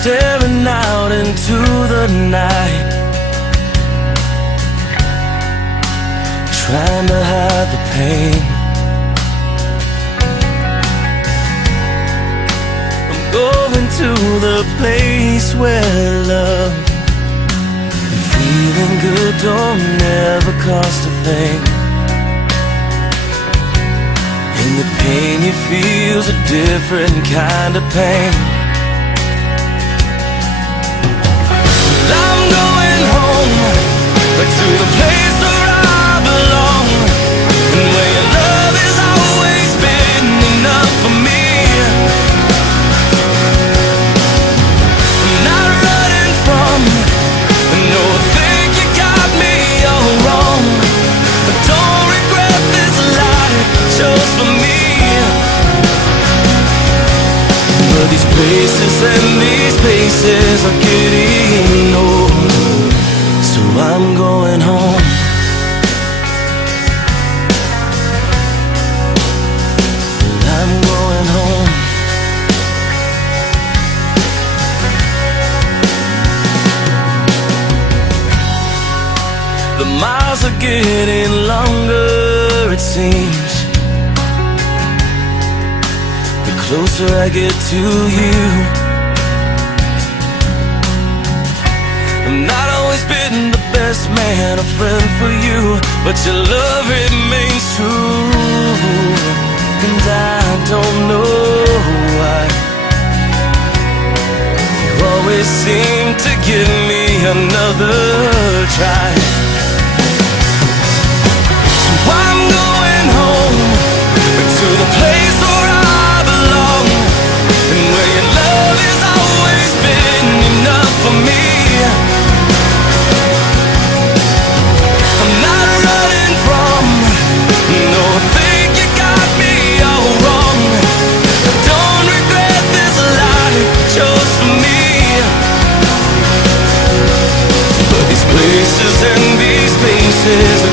staring out into the night, trying to hide the pain. I'm going to the place where love and feeling good don't ever cost a thing. And the pain you feel's a different kind of pain. I'm going home, back to the place where I belong, and where your love has always been enough for me. I'm not running from, no, I think you got me all wrong. I don't regret this life I chose for me. But these places and these places are getting old, so I'm going home. I'm going home. The miles are getting longer, it seems, the closer I get to you. I've not always been the best man, a friend for you, but your love remains true. And I don't know why you always seem to give me another try. So I'm going home, back to the place where I belong, and where your love has always been enough for me. I'm not running from, no, I think you got me all wrong. I don't regret this life I chose for me. But these places and these places